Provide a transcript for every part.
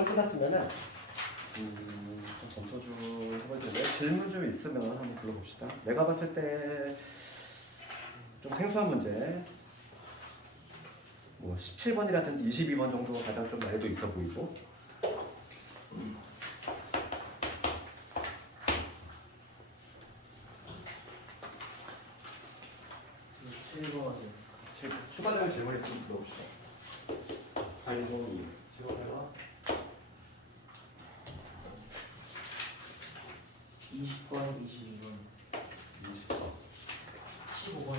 수업 끝났으면은 좀 검토 좀 해볼 텐데 질문 좀 있으면 한번 불러봅시다. 내가 봤을 때 좀 생소한 문제 뭐 17번이라든지 22번 정도가 가장 좀 난이도 있어 보이고 7번 추가적인 질문 있으면 물어봅시다. 802 7번에서 20번 22번 20번 15번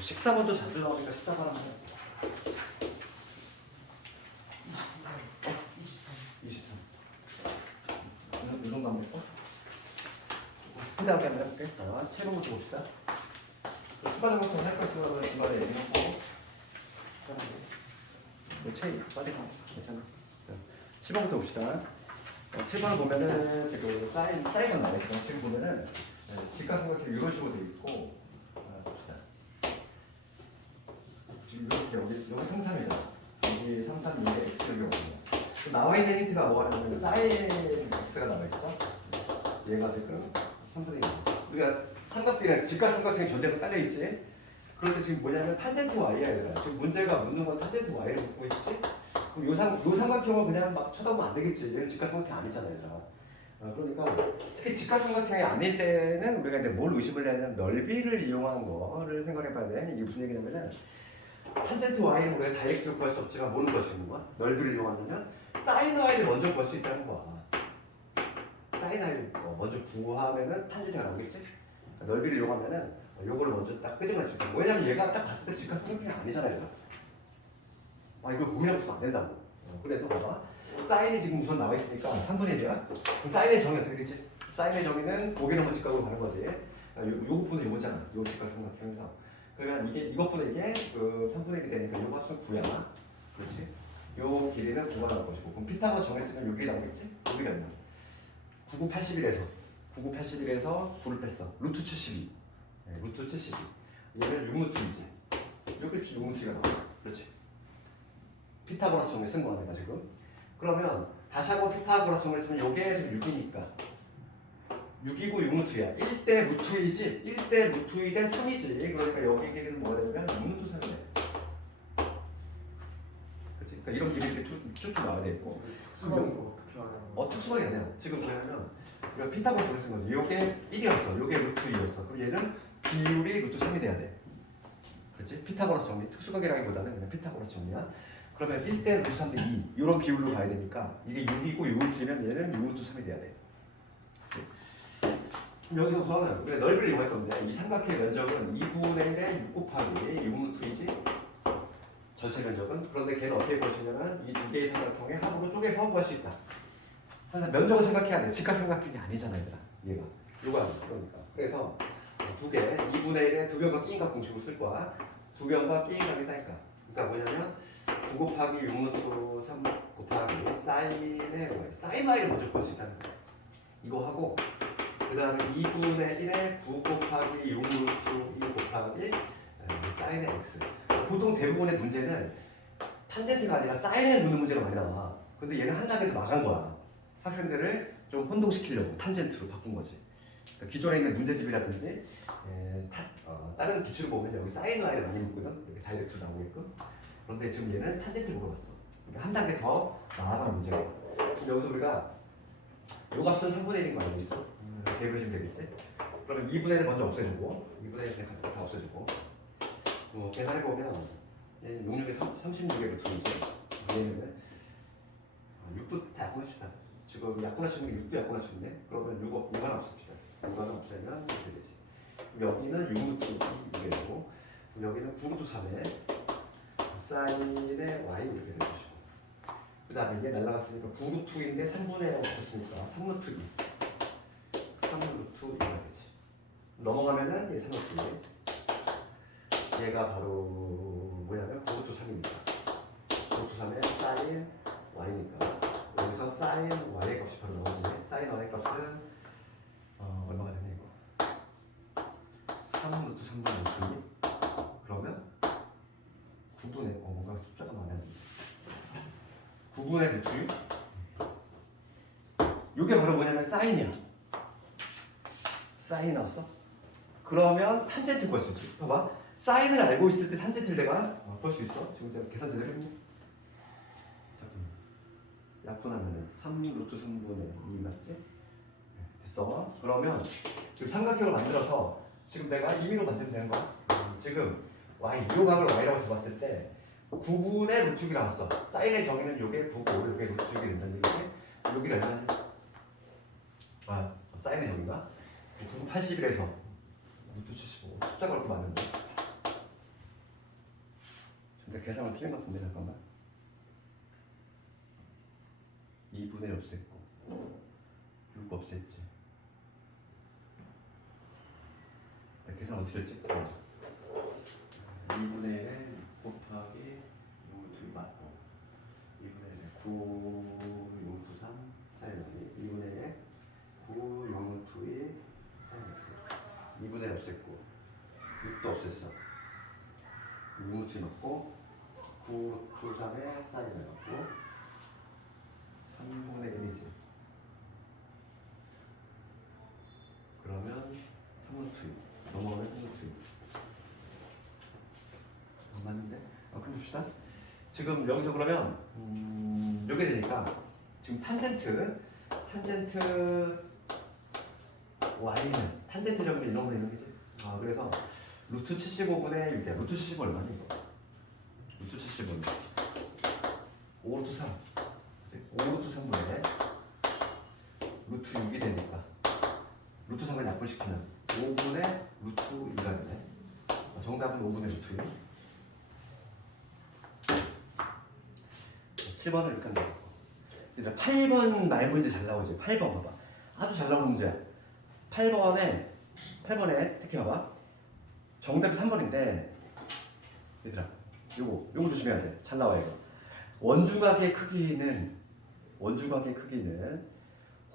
식사 먼저 자주 나오니까 식사 바람 23. 이 정도 한번 해볼까? 스피드하게 한번 해볼게. 자, 7번부터 봅시다. 추가 정보통 할 것을 중간에 얘기해놓고 체이 빠지고 괜찮아. 7번부터 봅시다. 7번을 보면은 지금 사인만 나와있어. 지금 보면은 직각삼각형 이런 식으로 돼 있고 봅시다. 지금 이렇게 여기 3, 3이잖아. 여기 3, 3, 2에 X 여기 오거든요. 나와 있는 힌트가 뭐가 나오냐면 사인 X가 나와 있어. 얘가 지금 3분의 1. 우리가 삼각형이랑 직각삼각형이 전제로 깔려 있지. 그런데 지금 뭐냐면 탄젠트 Y야 얘들아. 지금 문제가 묻는 건 탄젠트 Y를 묻고 있지. 그럼 요 삼각형을 그냥 막 쳐다보면 안 되겠지. 얘는 직각삼각형 아니잖아 얘들아. 그러니까 특히 직각삼각형이 아닐 때는 우리가 이제 뭘 의심을 해야 되냐면 넓이를 이용한 거를 생각해 봐야 돼. 이게 무슨 얘기냐면은 탄젠트 Y는 우리가 다이렉트로 구할 수 없지만 뭐는 구할 수 있는 거야? 넓이를 이용한다면 사인 Y를 먼저 구할 수 있다는 거야. 사인 Y를 먼저 구하면은 탄젠트가 나오겠지? 그러니까 넓이를 이용하면은 요거를 먼저 딱 끄집어낼 수 있다. 왜냐면 얘가 딱 봤을 때 직각삼각형이 아니잖아 얘가. 이걸 고민하고 있으면 안 된다고. 그래서 봐봐. 사인이 지금 우선 나와 있으니까 3분의 1이야. 사인의 정의 어떻게 되지? 사인의 정의는 고개넘어 직각으로 가는 거지. 요것보다 요거잖아. 요 직각삼각형에서. 그러면 이것보다 이게 그 3분의 1이 되니까 요거 합성 9야. 그렇지? 요 길이는 9가 나올 것이고. 그럼 피타고라스 정했으면 요 길이 나오겠지? 여기가 있나? 99, 81에서 9를 뺐어. 루트 72. 네, 루트 72. 얘는 6루트이지. 여기 6루트가 나와. 그렇지? 피타고라스 정리 쓴 거야 내가 지금. 그러면 다시 한번 피타고라스 정리 쓰면 요게 지금 6이니까 6이고 6루트야. 1대 루트이지. 1대 루트 2대 3이지. 그러니까 여기 길이는 뭐가 되냐면 6루트 3이네. 그치? 그러니까 이런 길이 이렇게 쭉쭉 나와야 되고. 특수한 거 어떻게 알아요? 특수하게 아니야. 지금 뭐냐면 우리가 피타고라스 정리 쓴 거지. 요게 1이었어. 요게 루트 2였어. 그럼 얘는 비율이 루트 3이 돼야 돼. 그렇지? 피타고라스 정리. 특수각이라기보다는 그냥 피타고라스 정리야. 그러면 1대 루트 3대 2 이런 비율로 가야 되니까 이게 6이고 6루트면 얘는 6루트 3이 돼야 돼. 여기서 우선은 우리가 넓이를 이용할 건데 이 삼각형의 면적은 2분의 1에 6 곱하기 6루트이지 전체 면적은. 그런데 걔는 어떻게 구할 수 있냐면 이 두 개의 삼각형의 합으로 쪼개서 구할 수 있다. 항상 면적을 생각해야 돼. 직각삼각형이 아니잖아 얘들아. 얘가 요거 그러니까. 그래서 두 개 2분의 1에 두 변과 끼인각 공식으로 쓸 거야. 두 변과 끼인각이 쌓일까. 그러니까 뭐냐면 9 곱하기 6루트 3 곱하기 사인 Y를 먼저 구할 수 있다는 거야. 이거 하고 그 다음에 2분의 1에 9 곱하기 6루트 2 곱하기 사인의 X. 보통 대부분의 문제는 탄젠트가 아니라 사인을 묻는 문제가 많이 나와. 근데 얘는 한 단계 더 나간 거야. 학생들을 좀 혼동시키려고 탄젠트로 바꾼 거지. 그러니까 기존에 있는 문제집이라든지 다른 기출을 보면 여기 사인 Y를 많이 묻거든. 이렇게 다이렉트로 나오게끔. 그런데 지금 얘는 탄젠트 물어봤어. 그러니까 한 단계 더 나아가는 문제야. 여기서 우리가 요 값은 3분의 1인 거 알고 있어? 이렇게 해보시면 되겠지? 그러면 2분의 1을 먼저 없애주고 2분의 1을 다 없애주고 계산해보면 얘는 용력이 36의 루트이지. 얘는 6도 다 약분합시다. 지금 약분할 수 있는 게 6도 약분할 수 있네. 그러면 6 하나 없앱시다. 6 하나 없애면 이렇게 되지. 여기는 6루트 2게 되고 여기는 9루트 3에 사인의 Y 이렇게 될 것이고 그 다음에 이게 날라갔으니까 9루트인데 3분의 1 붙었으니까 3루트 2 3루트 2가 되지. 넘어가면은 얘 3루트 2 얘가 바로 뭐냐면 9조 3입니다. 9조 3의 사인 y니까 여기서 사인 y의 값이 바로 나오는데 사인 y의 값은 얼마가 되냐 이거 3 루트 3분의 루트니 그러면 9분의 뭔가 숫자가 마음에 안 들지 9분의 루트 이게 바로 뭐냐면 사인이야. 사인이 나왔어? 그러면 탄젠트 구할 수 있지. 봐봐. 사인을 알고 있을 때 탄젠트를 내가 구할 수 있어. 지금 내가 계산 제대로 했니? 잠깐만. 약분하면 3 루트 3분의 2 맞지? 됐어. 그러면 지금 삼각형을 만들어서 지금 내가 임의로 만들면 되는 거야. 지금 y, 이 각을 y라고 잡았을 때 9분의 루트 6이 나왔어. 사인의 정의는 요게 9고 요게 루트 6이 된다는 얘기지. 여기를 얼마냐? 사인의 정의가 9분 80일에서 루트 75 숫자가 그렇게 많은데 근데 계산은 틀린 것 같은데 잠깐만 2분의 없앴고 6 없앴지 계산 어떻게 했지? 2분의 1 곱하기 6루트 맞고 2분의 1 9 6루트 3 사인 2분의 1 9 6루트 2 사인 x 2분의 1 없앴고 6도 없앴어 6루트 맞고 9 루트 3에 사인을 넣고 3분의 1이지 그러면 3루트 2 넘어가면 3루트 2 맞는데? 그럼 봅시다. 지금 여기서 그러면 이렇게 되니까 지금 탄젠트 y는 탄젠트 점이 1분의 1이지. 그래서 루트 75분의 6이야. 루트 75 얼마니 이거? 루트 75는 5루트 3 5루트 3분의 루트 6이 되니까 루트 3을 약분시키면 5분의 루트 2가 되네. 정답은 5분의 루트 2. 7번을 일단 넣고 8번 말 문제 잘 나오지. 8번 봐봐. 아주 잘 나오는 문제야. 8번에 특히 봐봐. 정답이 3번인데 얘들아 요거 조심해야 돼. 잘 나와 이거. 원주각의 크기는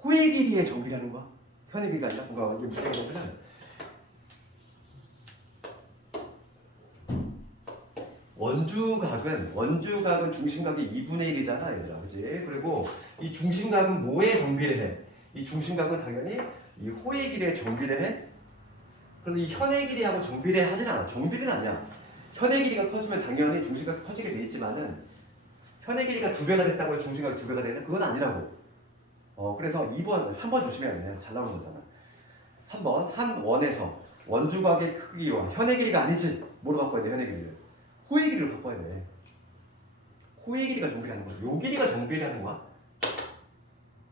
호의 길이의 정비라는 거야. 현의 길이가 아니라 뭔가 이게 무슨 얘기냐면 원주각은 중심각이 2분의 1이잖아, 얘들아, 그렇지? 그리고 이 중심각은 뭐에 정비를 해? 이 중심각은 당연히 이 호의 길이에 정비를 해. 그런데 이 현의 길이하고 정비를 하진 않아. 정비는 아니야. 현의 길이가 커지면 당연히 중심각이 커지게 돼 있지만은 현의 길이가 2배가 됐다고 해서 중심각이 2배가 되는 그건 아니라고. 그래서 3번 조심해야 돼. 잘 나오는 거잖아. 3번 한 원에서 원주각의 크기와 현의 길이가 아니지. 뭐로 바꿔야 돼? 현의 길이를. 호의 길이로 바꿔야 돼. 호의 길이가 정비를 하는 거야. 요 길이가 정비를 하는 거야.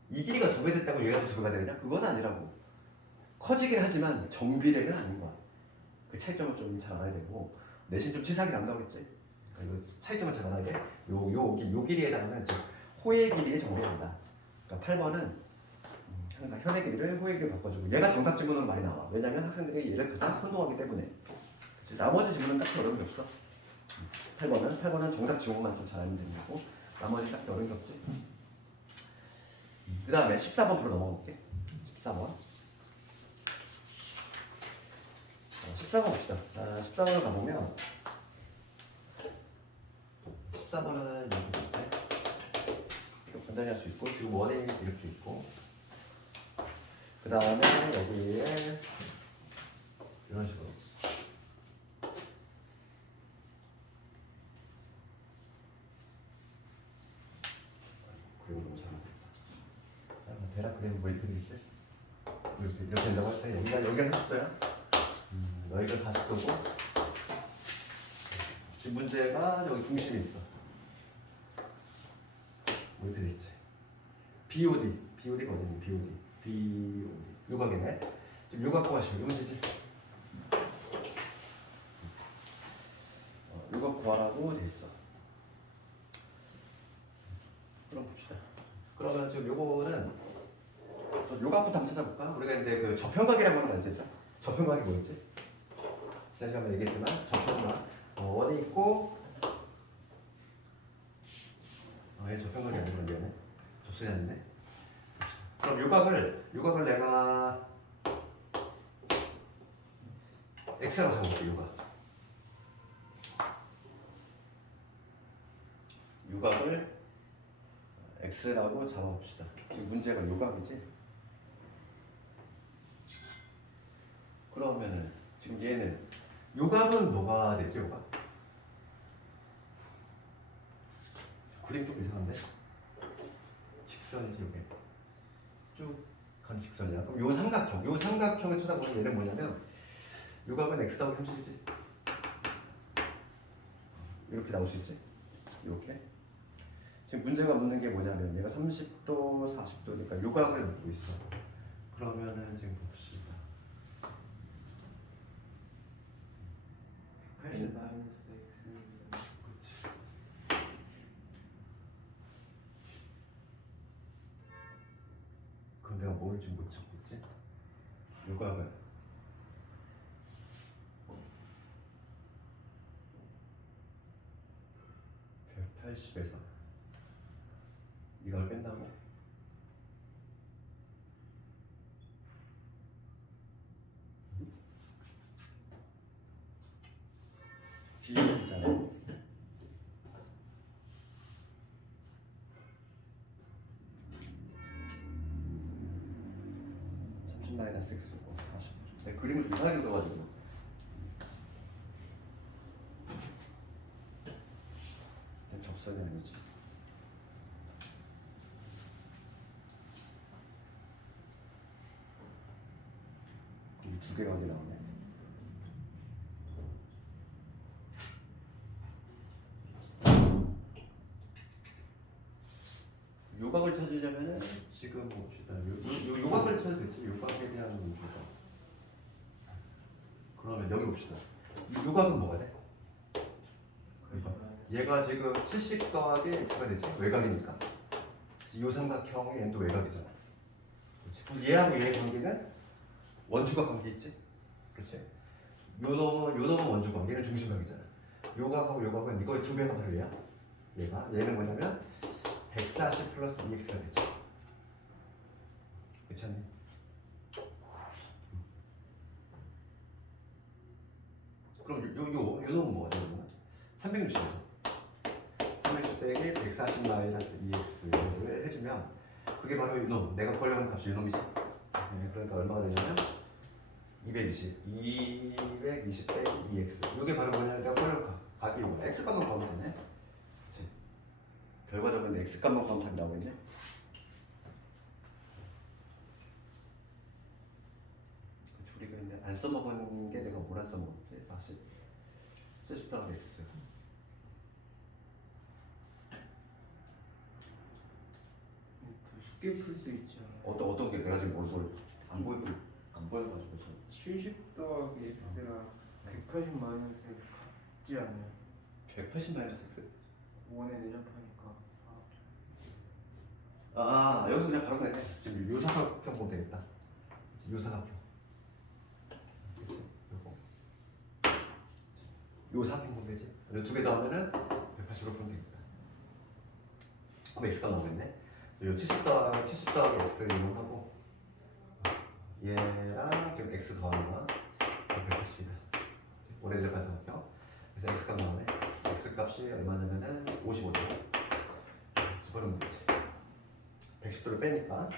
이 길이가 2배 됐다고 얘가 2배가 되느냐? 그건 아니라고. 커지긴 하지만 정비례는 아닌 거야. 그 차이점을 좀 잘 알아야 되고 내신 좀 치사하게 안 나오겠지? 그러니까 이거 차이점을 잘 알아야 돼. 요 길이에 해당하는 즉 호의 길이에 정비한다. 그러니까 8번은 항상 현의 길이를 호의 길이로 바꿔주고 얘가 정답 질문으로 많이 나와. 왜냐면 학생들이 얘를 가장 혼동하기 때문에. 나머지 질문은 딱히 어려운 게 없어. 8번은 정답 지목만 좀 잘 알면 되는 거고 나머지 딱히 어려운 게 없지. 그 다음에 14번으로 넘어가 볼게. 14번 14번 봅시다. 14번을 가보면 14번은 이렇게 간단히 할 수 있고 지금 원에 이렇게 있고 그 다음에 여기에 이런 식으로 그리고 너무 잘못했다. 대략 그림은 뭐 이렇게 되겠지? 이렇게 된다고 할 때 여기가 30도야. 여기가 40도고 지금 문제가 여기 중심에 있어. 뭐 이렇게 돼있지. BOD가 어디니? BOD 요각이네. 지금 요각 구하시면 이 문제지. 요각 구하라고 돼있어. 그럼 봅시다. 그러면 지금 요거는 요각부터 한번 찾아볼까? 우리가 이제 그 저평각이라고 하는 거 알지? 저평각이 뭐였지? 지난 시간에 얘기했지만 접평만 원이 있고 얘 접평각이 아니고 얘네 접선이 아니네. 그럼 요각을 내가 x라고 잡아볼게. 요각을 x라고 잡아봅시다. 지금 문제가 요각이지. 그러면은 지금 얘는 요각은 뭐가 되지? 요각 그림 좀 이상한데? 직선이지 요게 쭉 간 직선이야. 그럼 요 삼각형을 쳐다보면 얘는 뭐냐면 요각은 x 더하기 30이지. 이렇게 나올 수 있지? 이렇게. 지금 문제가 묻는 게 뭐냐면 얘가 30도, 40도니까 요각을 묻고 있어. 그러면은 지금 봅시다. 80 마이너스 x. 그렇지. 그럼 내가 뭘 지금 못 찾고 있지? 요각은 180에서 이걸 뺀다고? 비율이잖아. 30 마이너스 x고 40. 내 그림을 좀 이상하게 그려가지고. 접선이 아니지. 이 두 개가 어디 나오네. 요각을 찾으려면은 지금 봅시다. 요각을 찾겠지. 요각에 대한 문제가. 그러면 여기 봅시다. 이 요각은 뭐가 돼? 얘가 지금 70 더하기 x가 되지. 외곽이니까. 이 삼각형의 얘는 또 외곽이잖아. 그렇지. 그럼 얘하고 얘의 관계는 원주각 관계 있지. 그렇지. 요 놈은 원주각, 얘는 중심각이잖아. 요각하고 요각은 이거의 두 배가 바로 얘야. 얘는 뭐냐면 140 플러스 2x가 되죠. 괜찮니? 그럼 요 놈은 뭐가 되는 360에서 360 빼기 140 마이너스 2x를 해주면 그게 바로 요 놈, 내가 구하려는 값이 요 놈이지. 그러니까 얼마가 되냐면 220 빼기 2x. 이게 바로 뭐냐면 내가 구하려는 값이 요거야. x값만 구하면 되네. 그치? 결과적으로 x값만 구하면 답이 나오겠네. 우리가 근데 안 써먹은 게 내가 뭘 안 써먹었지? 70 더하기 x. 더 쉽게 풀 수 있지 않아? 어떤 게 내가 지금 뭘 안 보여가지고 70 더하기 x랑 180 마이너스 x 같지 않아요? 180 마이너스 x? 5에 내접하니까 4. 여기서 그냥 바로 그냥 지금 요 사각형 보면 되겠다. 요 사각형. 요 사각형 보면 되지. 두 개 더하면은 180으로 풀면 되겠다. 그럼 x가 나오겠네. 요 70 더하기 x 이용하고 얘랑 지금 x 더하는 거 180이다. 오래 들어간 사각형. 그래서 x값 나오네. x 값이 얼마냐면은 55죠. 집어넣으면 되지. 110도를 빼니까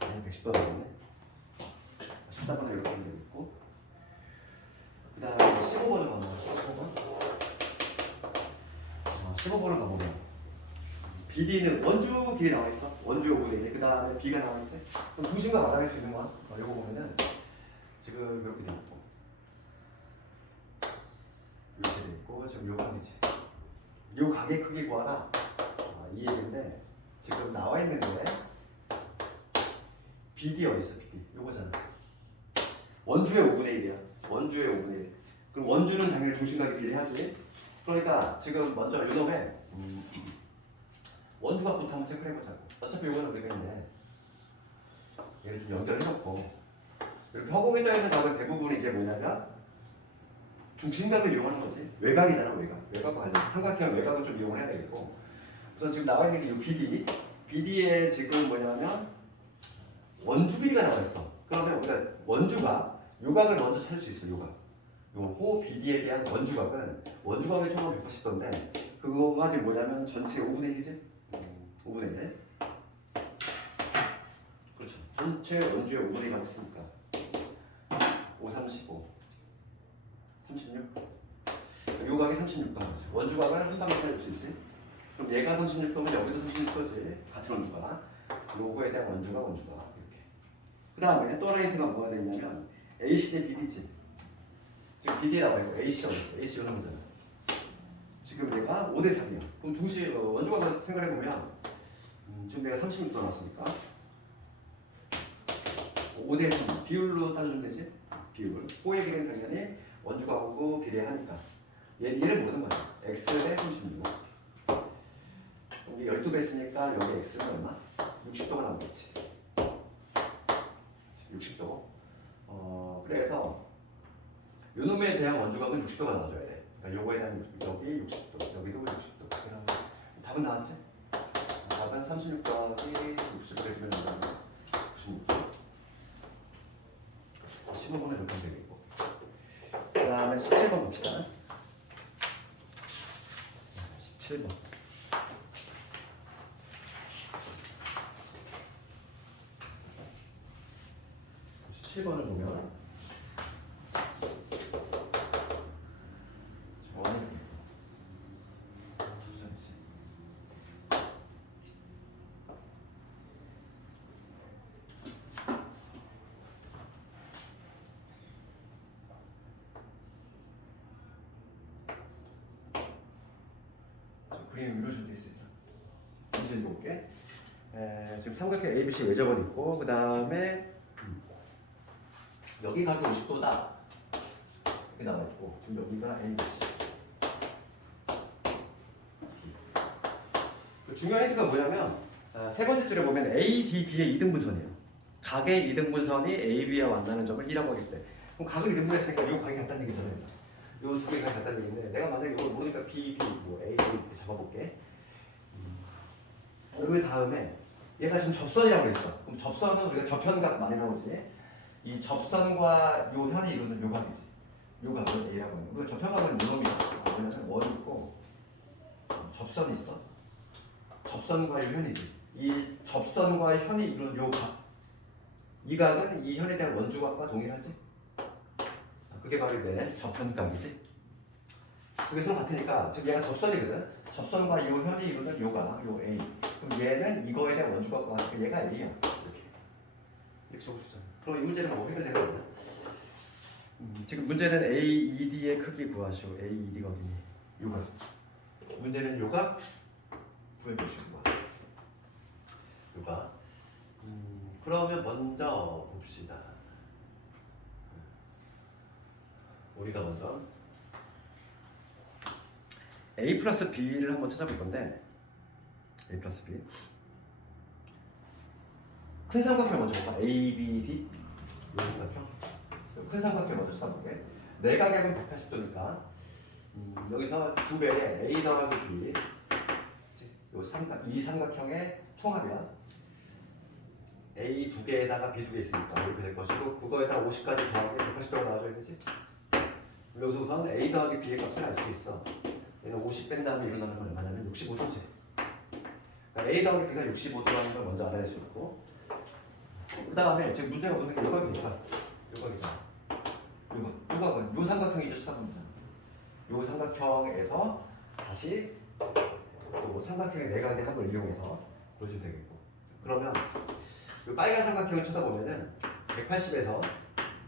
110도 나오네. 14번에 이렇게 하면 되겠고, 그 다음에 15번을 가보면 15번을 가보면 BD는 원주 길이 나와 있어. 원주 요분의 1. 그 다음에 B가 나와 있지. 그럼 중심과 마당일 수 있는 거야. 요거 보면은 지금 이렇게 돼 있고, 이렇게 돼 있고, 지금 요 각이지. 요 각의 크기 구하라. 이 얘기인데 지금 나와 있는 게 BD 어디 있어? BD 요거잖아. 원주의 5분의 1이야. 원주의 5분의 1. 그럼 원주는 당연히 중심각이 비례하지. 그러니까 지금 먼저 요놈의 원주각부터 한번 체크를 해보자고. 어차피 요거는 우리가 있네. 얘를 좀 연결해놓고 이렇게 허공에 떠 있는 각은 대부분 이제 뭐냐면 중심각을 이용하는 거지. 외곽이잖아, 외곽. 외곽과 관련. 삼각형 외곽을 좀 이용을 해야 되겠고. 우선 지금 나와 있는 게 이 BD. BD에 지금 뭐냐면 원주 길이가 나와 있어. 그러면 우리가 원주각, 요각을 먼저 찾을 수 있어, 요각. 요 호 BD에 대한 원주각은 원주각의 총합 180도인데 그거가 지금 뭐냐면 전체 5분의 1이지? 5분의 1. 그렇죠. 전체 원주의 5분의 1이라고 했으니까 5, 35, 36. 요각이 36도 하죠. 원주각을 한 방에 찾을 수 있지. 그럼 얘가 36도면 여기도 36도지. 같은 원주각. 요거에 대한 원주각 이렇게. 그 다음에 또 하나의 힌트가 뭐가 되냐면 AC 대 BD지. 지금 BD에 나와 있고 AC 어디 있어? AC 이런 거잖아. 지금 얘가 5대 3이야. 그럼 중심 원주각을 생각해 보면 지금 내가 36도 나왔으니까 5대 3 비율로 따져주면 되지. 비율. 호의 길이는 당연히 원주각하고 비례하니까 얘를 모르는 거야. x 대 36. 여기 12배 쓰니까 여기 x는 얼마? 60도가 나오겠지. 60도. 그래서 요놈에 대한 원주각은 60도가 나와줘야 돼. 그러니까 요거에 대한 여기 60도, 여기도 60도. 그럼 답은 나왔지? 답은 36 더하기 60을 해주면 된다면 96도. 15번은 이렇게 하면 되겠고. 그 다음에 17번 봅시다. 17번. 17번을 보면 정원이 그림 위로 줄 때 있습니다. 문제 볼게. 지금 삼각형 ABC 외접은 있고 그 다음에 여기 각이 50도다 이렇게 나와 있고 지금 여기가 ABC. 그 중요한 힌트가 뭐냐면 세 번째 줄에 보면 ADB의 이등분선이에요. 각의 이등분선이 AB와 만나는 점을 2라고 하기 때문에 그럼 각을 이등분했으니까 이 각이 같다는 얘기잖아요. 이 두 개가 같다는 얘기인데 내가 만약에 이걸 모르니까 B, 뭐 A 이렇게 잡아볼게. 그 다음에 얘가 지금 접선이라고 했어. 그럼 접선은 우리가 접현각 많이 나오지. 이 접선과 요 현이 이루는 요 각이지. 요 각을 A라고 하는. 우리가 접현각은 요놈이야. 왜냐면 원이 있고 접선이 있어. 접선과 이 현이지. 이 접선과 현이 이루는 요 각. 이 각은 이 현에 대한 원주각과 동일하지. 그게 바로 내 접현각이지. 그게 서로 같으니까 지금 얘가 접선이거든. 접선과 이 현이 이루는 요각, 요 A. 그럼 얘는 이거에 대한 원주각과 같으니까 얘가 A야. 이렇게 적어주잖아. 그럼 이 문제는 뭐 해결되는 거야? 지금 문제는 AED의 크기 구하시오. AED가 어디니? 요각. 문제는 요각 구해보시고 요각. 그러면 먼저 봅시다. 우리가 먼저 A 플러스 B를 한번 찾아볼 건데 A 플러스 B 큰 삼각형 먼저 볼까? A, B, D 이 삼각형 큰 삼각형 먼저 찾아볼게. 내각액은 180도니까 여기서 두 배의 A 더하기 B 이 삼각형의 총합이야. A 두 개에다가 B 두 개 있으니까 이렇게 될 것이고 그거에다 50까지 더하기 180도가 나와줘야 되지. 여기서 우선 A 더하기 B의 값을 알 수 있어. 얘는 50 뺀 다음에 일어나는 건 얼마냐면 65도지. 그러니까 A 더하기 B가 65도라는 걸 먼저 알아낼 수 있고 그 다음에 지금 문제가 무슨 게 요각이니까 요각이잖아. 요각은 요 삼각형이죠. 시사분이잖아. 요 삼각형에서 다시 또 삼각형의 내각의 합을 이용해서 보시면 되겠고 그러면 요 빨간 삼각형을 쳐다보면은 180에서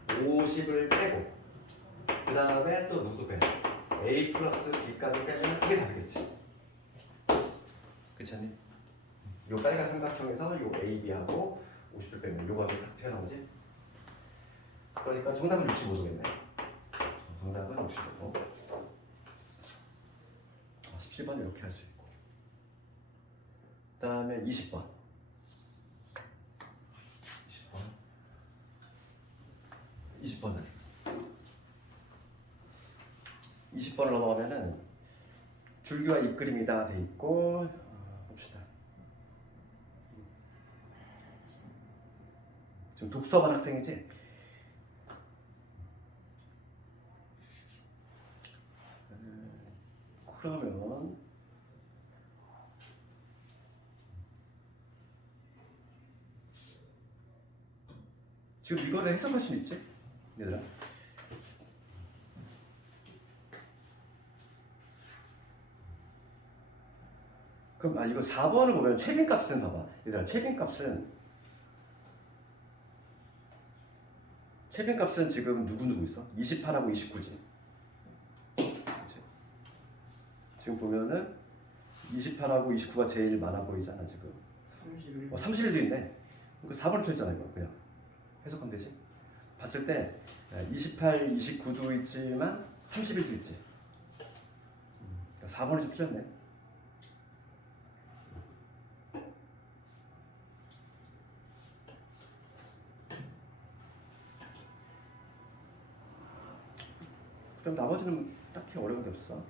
50을 빼고 그 다음에 또 누구도 빼 A 플러스 B까지 빼면 그게 답이겠지. 그렇지 않니? 요 빨간 삼각형에서 요 A, B하고 50을 빼면 요가 딱 튀어나오지? 그러니까 정답은 65도겠네. 정답은 65도. 17번 이렇게 할 수 있고 그 다음에 20번 20번을. 20번을 넘어가면은 줄기와 입그림이 다 돼 있고 봅시다. 지금 독서반 학생이지? 그러면 지금 이거를 해석할 수 있지? 얘들아. 그럼 이거 4번을 보면 최빈값은 봐봐. 얘들아, 최빈값은 지금 누구 있어? 28하고 29지. 지금 보면은 28하고 29가 제일 많아 보이잖아 지금. 31. 31도 있네. 그 4번을 펼잖아 이거 그냥 해석하면 되지. 봤을 때 28, 29도 있지만 31도 있지. 4번이 좀 틀렸네. 그럼 나머지는 딱히 어려운 게 없어.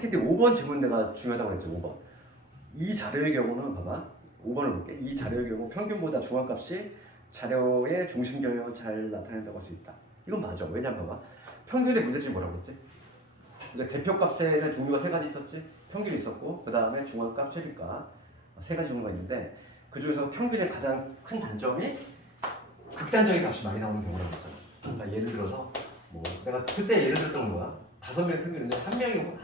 특히 5번 지문 내가 중요하다고 했죠. 5번. 이 자료의 경우는 봐봐. 5번을 볼게. 이 자료의 경우 평균보다 중앙값이 자료의 중심 경향을 잘 나타낸다고 할 수 있다. 이건 맞아. 왜냐면 봐봐. 평균의 문제점이 뭐라고 했지? 그러니까 대표값에는 종류가 세 가지 있었지. 평균이 있었고 그 다음에 중앙값, 최빈값 세 가지 종류가 있는데 그 중에서 평균의 가장 큰 단점이 극단적인 값이 많이 나오는 경우라고 했잖아. 그러니까 예를 들어서 뭐 내가 그때 예를 들었던 거야. 5명의 평균인데 한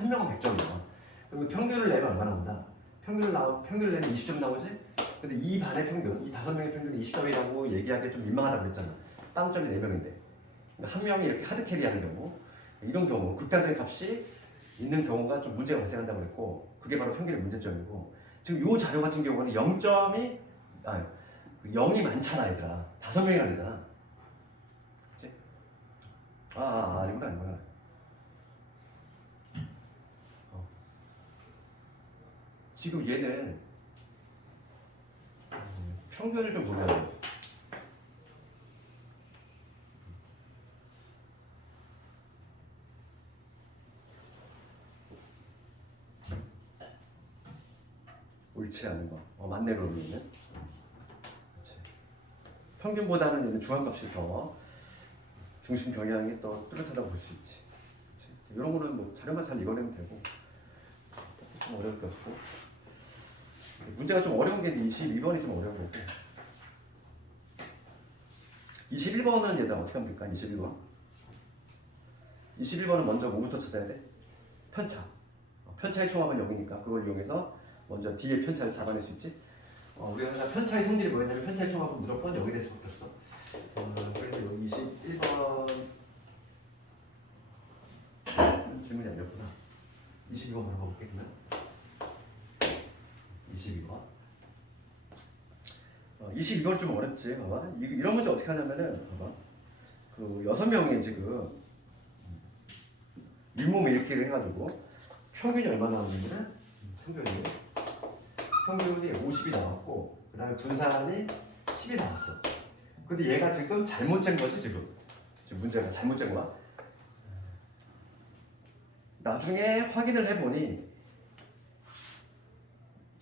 명은 100점이야. 그러면 평균을 내면 얼마나 나온다? 평균을 내면 20점 나오지? 근데 이 반의 평균, 이 5명의 평균이 20점이라고 얘기하기 좀 민망하다고 그랬잖아. 빵점이 4명인데. 그러니까 한 명이 이렇게 하드캐리 하는 경우, 이런 경우, 극단적인 값이 있는 경우가 좀 문제가 발생한다고 그랬고, 그게 바로 평균의 문제점이고, 지금 이 자료 같은 경우는 0이 많잖아, 얘들아. 5명이나 되잖아. 그치? 아니구나. 지금 얘는 평균을 좀 보면 옳지 않은 거. 맞네 그러면 얘는. 평균보다는 얘는 중앙값이 더 중심 경향이 더 뚜렷하다고 볼 수 있지. 이런 거는 뭐 자료만 잘 읽어내면 되고 좀 어려울 게 없고 문제가 좀 어려운 게 22번이 좀 어려운 거고 21번은 얘들아 어떻게 하면 될까? 21번은 먼저 뭐부터 찾아야 돼? 편차. 편차의 총합은 0이니까 그걸 이용해서 먼저 뒤에 편차를 잡아낼 수 있지. 우리가 편차의 성질이 뭐였냐면 편차의 총합은 무조건 0이 될 수밖에 없어. 그래서 여기 21번 질문이 아니었구나. 22번 바로 가볼게 그러면. 22번. 22번이 좀 어렵지. 봐봐. 이런 문제 어떻게 하냐면은 봐봐. 그 6명이 지금 윗몸 읽기를 해가지고 평균이 얼마 나오냐면은 평균이 50이 나왔고 그 다음에 분산이 10이 나왔어. 근데 얘가 지금 잘못 잰 거지 지금 문제가 잘못 잰 거야. 나중에 확인을 해보니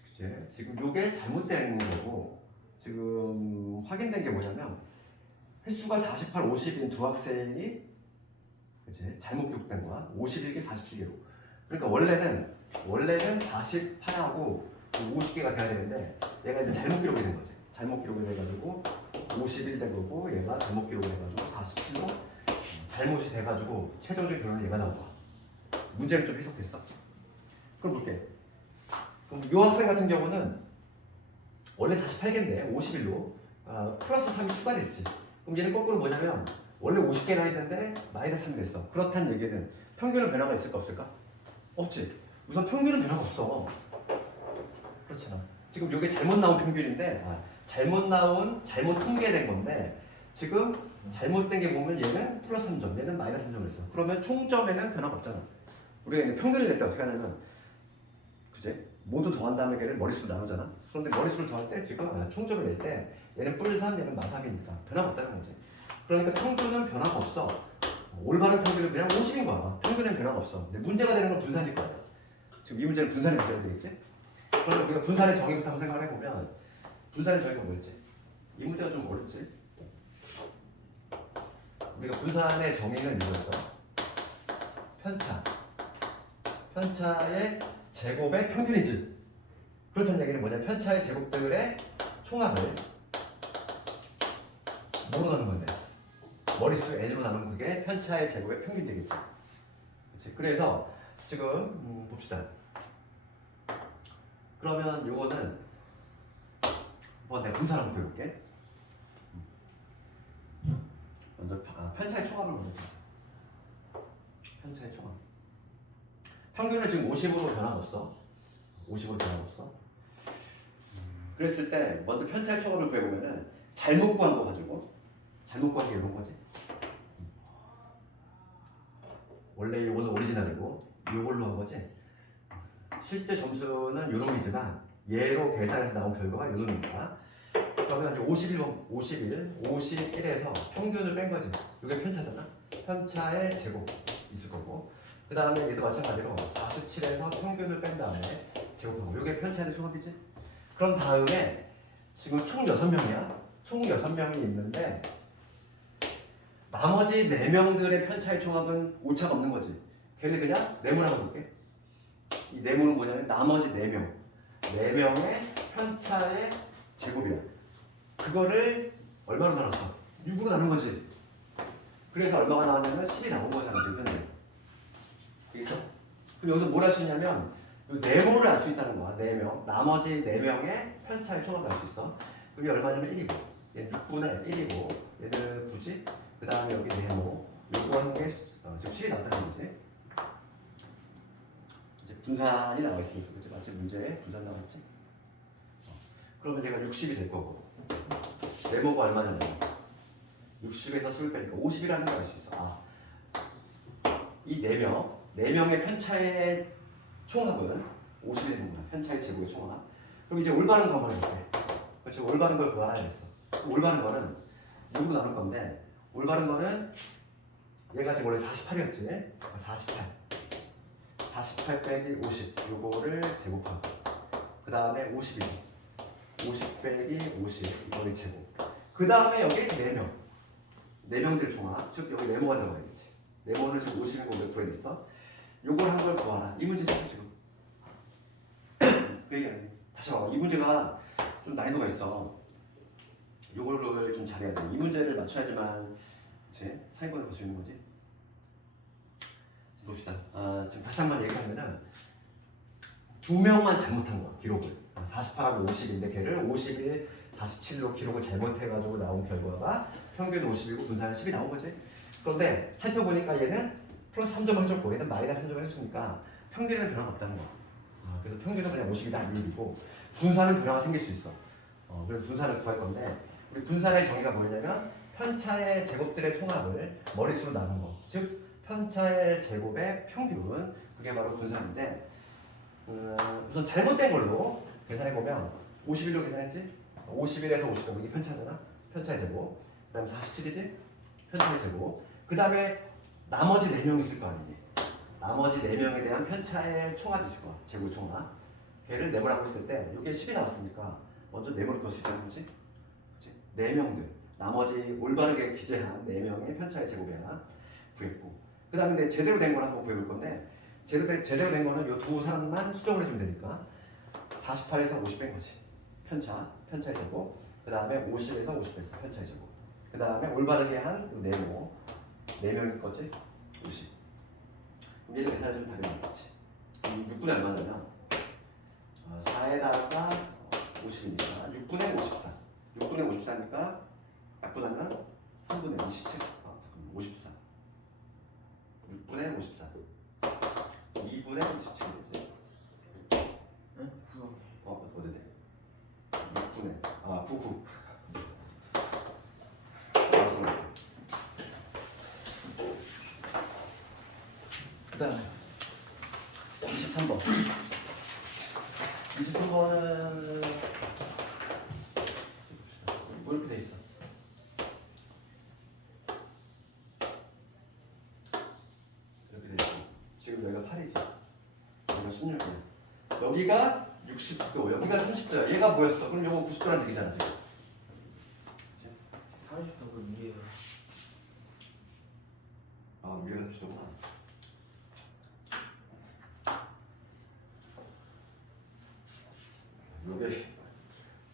그치? 지금 요게 잘못된 거고 지금 확인된 게 뭐냐면 횟수가 48, 50인 두 학생이 그치? 잘못 기록된 거야. 51개, 47개로. 그러니까 원래는 48하고 50개가 돼야 되는데 얘가 이제 잘못 기록이 된 거지. 잘못 기록이 돼가지고 51 된 거고 얘가 잘못 기록이 돼가지고 47로 잘못이 돼가지고 최종적인 결론은 얘가 나온 거야. 문제를 좀 해석했어. 그럼 볼게. 그럼 이 학생 같은 경우는 원래 48개인데 51로 플러스 3이 추가됐지. 그럼 얘는 거꾸로 뭐냐면 원래 50개나 했는데 마이너스 3이 됐어. 그렇다는 얘기는 평균은 변화가 있을까 없을까? 없지. 우선 평균은 변화가 없어. 그렇잖아. 지금 이게 잘못 나온 평균인데 잘못 통계된 건데 지금 잘못된 게 보면 얘는 플러스 3점, 얘는 마이너스 3점을 했어. 그러면 총점에는 변화가 없잖아. 우리가 이제 평균을 낼 때 어떻게 하냐면 그제 모두 더한 다음에 걔를 머릿수로 나누잖아. 그런데 머릿수를 더할 때 지금 총점을 낼 때 얘는 뿔3, 얘는 마3이니까 변화가 없다는 거지. 그러니까 평균은 변화가 없어. 올바른 평균은 그냥 50인 거야. 평균은 변화가 없어. 근데 문제가 되는 건 분산일 거야. 지금 이 문제는 분산이 문제가 되겠지? 그러면 우리가 분산의 정의부터 한번 생각을 해보면 분산의 정의가 뭐였지? 이 문제가 좀 어렵지? 우리가 분산의 정의는 이거였어. 편차. 편차의 제곱의 평균이지. 그렇다는 얘기는 뭐냐? 편차의 제곱들의 총합을 뭐로 나눈 건데? 머릿수 n으로 나누면 그게 편차의 제곱의 평균이 되겠지. 그렇지? 그래서 지금 봅시다. 그러면 요거는 한번 내가 분산 한번 보여볼게. 먼저 편차의 총합을 먼저 봐. 편차의 총합. 평균을 지금 50으로 변화가 없어. 50으로 변화가 없어. 그랬을 때 먼저 편차의 총합을 구해보면은 잘못 구한 거 가지고 잘못 구한 게 이런 거지. 원래 이거는 오리지널이고 이걸로 한 거지. 실제 점수는 요 놈이지만 얘로 계산해서 나온 결과가 요 놈입니다. 그러면 이제 51에서 평균을 뺀 거지. 이게 편차잖아. 편차의 제곱 있을 거고. 그 다음에 얘도 마찬가지로 47에서 평균을 뺀 다음에 제곱하고. 이게 편차의 총합이지. 그런 다음에 지금 총 6명이야. 총 6명이 있는데 나머지 4명들의 편차의 총합은 오차가 없는 거지. 걔를 그냥 네모라고 볼게. 이 네모는 뭐냐면 나머지 4명. 4명의 편차의 제곱이야. 그거를 얼마로 나눴어? 6으로 나눈 거지. 그래서 얼마가 나왔냐면 10이 나온 거잖아, 지금 현재. 알겠어? 그럼 여기서 뭘 할 수 있냐면 이 네모를 알 수 있다는 거야. 4명. 나머지 4명의 편차의 총합을 알 수 있어. 그게 얼마냐면 1이고 얘는 6분의 1이고 얘는 9지. 그 다음에 여기 네모. 요거 한 게 지금 10이 나왔다는 거지. 이제 분산이 나와 있으니까. 그치? 마치 문제에 분산 나왔지? 그러면 얘가 60이 될 거고. 네모가 얼마냐면 60에서 10을 빼니까 50이라는 걸 알 수 있어. 이 4명의 편차의 총합은 50이 되는구나. 편차의 제곱의 총합. 그럼 이제 올바른 거 한번 해볼게. 그렇지? 올바른 걸 구하라 했어. 올바른 거는 6으로 나눌 건데 올바른 거는 얘가 지금 원래 48이었지? 48 빼기 50 요거를 제곱하고 그 다음에 51 50 빼기 50 이거를 제곱 그 다음에 여기 4명 4명들 총합 즉 여기 네모가 들어가야겠지. 네모는 지금 50인 거 구해냈어. 요걸 한 걸 구하라. 이 문제죠 지금. 그 얘기 아니에요. 다시 봐봐. 이 문제가 좀 난이도가 있어. 요거를 좀 잘해야 돼. 이 문제를 맞춰야지만 제 상위권을 볼 수 있는 거지. 봅시다. 지금 다시 한번 얘기하면은 2명만 잘못한 거야. 기록을 48하고 50인데 걔를 51, 47로 기록을 잘못해가지고 나온 결과가 평균 50이고 분산은 10이 나온 거지. 그런데 살펴보니까 얘는 플러스 3점을 해줬고 얘는 마이너스 3점을 해줬으니까 평균에는 변화가 없다는 거야. 그래서 평균은 그냥 50이다 이 얘기고 분산은 변화가 생길 수 있어. 그래서 분산을 구할 건데 우리 분산의 정의가 뭐냐면 편차의 제곱들의 총합을 머릿수로 나눈 거. 즉 편차의 제곱의 평균 그게 바로 분산인데 우선 잘못된 걸로 계산해보면 51로 계산했지? 51에서 50 이게 편차잖아? 편차의 제곱 그 다음에 47이지? 편차의 제곱 그 다음에 나머지 4명 있을 거 아니니? 나머지 4명에 대한 편차의 총합이 있을 거야. 제곱 총합 걔를 네모라고 했을 때 이게 10이 나왔으니까 먼저 네모를 그을 수 있다는 거지? 그치? 4명들 나머지 올바르게 기재한 4명의 편차의 제곱이야 구했고 그 다음에 제대로 된 걸 한번 구해볼 건데 제대로 된 거는 이 두 사람만 수정을 해주면 되니까 48에서 50 뺀 거지. 편차의 제곱 그 다음에 50에서 50 뺐어. 편차의 제곱 그 다음에 올바르게 한 네모 4명일 거지 50 그럼 얘를 계산해주면 답이 나왔지. 6분의 얼마냐면 4에다가 50이니까 6분의 54 6분의 54니까 약분하면 3분의 27 잠깐만 54 6분의 54 2분의 27이지. 응? 9. 어디 돼? 6분의 99 그 다음에 23번 23번은 뭐 이렇게 돼 있어. 이렇게 돼 있어. 지금 여기가 8이지. 여기가 16이야. 여기가 60도, 여기가 30도야. 얘가 뭐였어? 그럼 요거 90도란 얘기잖아 지금. 30도 그 위에요. 아 위에가 30도구나.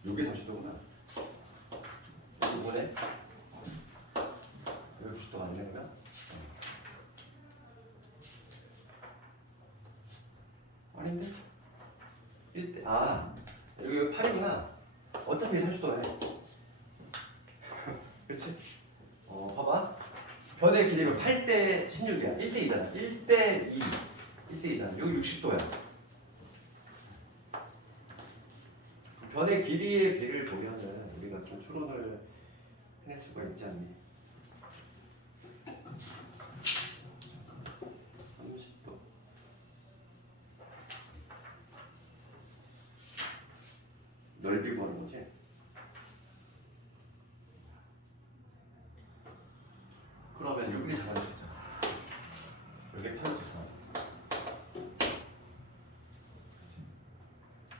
요게 30도구나. 여기 뭐네? 여기 90도가 안 되는 거야? 아닌데? 1대 여기 8이구나. 어차피 30도네. 그렇지? 봐봐. 변의 길이가 8대 16이야. 1대 2잖아. 1대 2. 1대 2잖아. 여기 60도야. 변의 길이의 비를 보면은 우리가 좀 추론을 해낼 수가 있지 않니? 30도. 넓이 구하는 거지? 그러면 여기 잡아낼 수 있잖아. 여기 8도 4.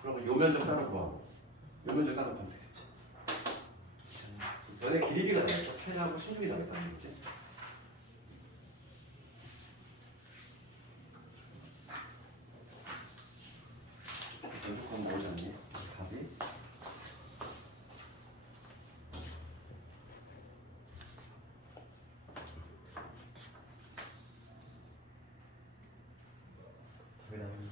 그러면 요 면적 따로 구하고 요 면적 따로 구하면 되겠지. 너네 길이비가 나겠다. 8하고 16이 나겠다는 거지. 무조건 나오지 않니? 답이 그냥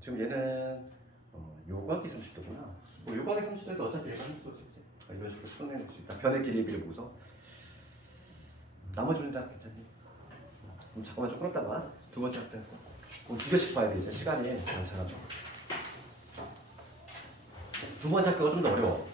지금 얘는 요각이 30도구나. 요각이 30도에도 어차피 얘가 30도지. 이런 식으로 풀어내는 수 있다. 변의 길이비를 보고서 나머지는 다 괜찮니? 그럼 잠깐만 좀 끌었다가 두 번째 학대 그럼 두 개씩 봐야 돼. 이제 시간이 많잖아. 두 번째 학교가 좀 더 어려워.